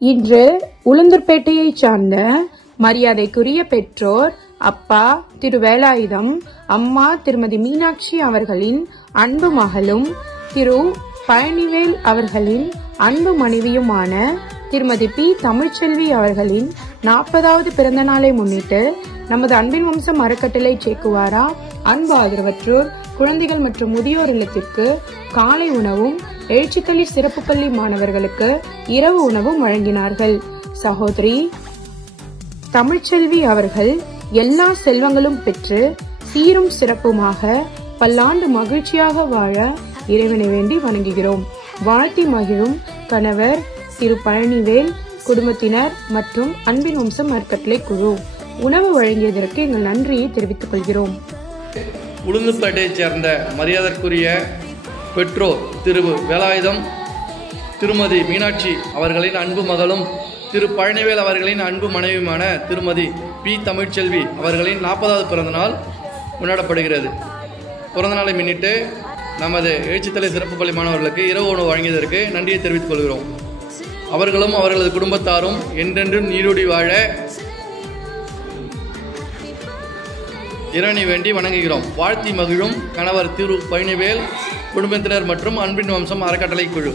இன்று உளுந்தூர்பேட்டையைச் சார்ந்த மரியாதைக்குரிய பெற்றோர் அப்பா திரு வேலாயுதம், அம்மா திருமதி மீனாட்சி அவர்களின் அன்பு மகளும் திரு பழனிவேல் அவர்களின் அன்பு மனைவியுமான திருமதி பி தமிழ்ச்செல்வி அவர்களின் 40வது பிறந்த நாளை முன்னிட்டு நமது அன்பின் வம்சம் அறக்கட்டளை சேக்குவாரா அன்பு ஆதரவற்றோர் குழந்தைகள் மற்றும் முதியோர் இல்லத்திற்கு காலை உணவும், எழுச்சித்தளி சிறப்பு பள்ளி மாணவர்களுக்கு இரவு உணவும் வழங்கினார்கள். சகோதரி தமிழ்ச்செல்வி அவர்கள் எல்லா செல்வங்களும் பெற்று சீரும் சிறப்புமாக பல்லாண்டு மகிழ்ச்சியாக வாழ இறைவனை வேண்டி வணங்குகிறோம். வாழ்த்தி மகிழும் கணவர் திரு பழனிவேல், குடும்பத்தினர் மற்றும் அன்பின் வம்சம் அறக்கட்டளை குழு. உணவு வழங்கியதற்கு எங்கள் நன்றியை தெரிவித்துக் கொள்கிறோம். உளுந்தூர்பேட்டையைச் சேர்ந்த மரியாதைக்குரிய பெற்றோர் திரு வேலாயுதம், திருமதி மீனாட்சி அவர்களின் அன்பு மகளும் திரு பழனிவேல் அவர்களின் அன்பு மனைவியுமான திருமதி பி தமிழ்ச்செல்வி அவர்களின் 40வது பிறந்தநாள் கொண்டாடப்படுகிறது. பிறந்தநாளை முன்னிட்டு நமது எழுச்சித்தலை சிறப்பு பள்ளி மாணவர்களுக்கு இரவு உணவு வழங்கியதற்கு நன்றியை தெரிவித்துக் கொள்கிறோம். அவர்களும் அவர்களது குடும்பத்தாரும் என்றென்றும் நீடூடி வாழ இறைவனை வேண்டி வணங்குகிறோம். வாழ்த்தி மகிழும் கணவர் திரு பழனிவேல், குடும்பத்தினர் மற்றும் அன்பின் வம்சம் அறக்கட்டளை குழு.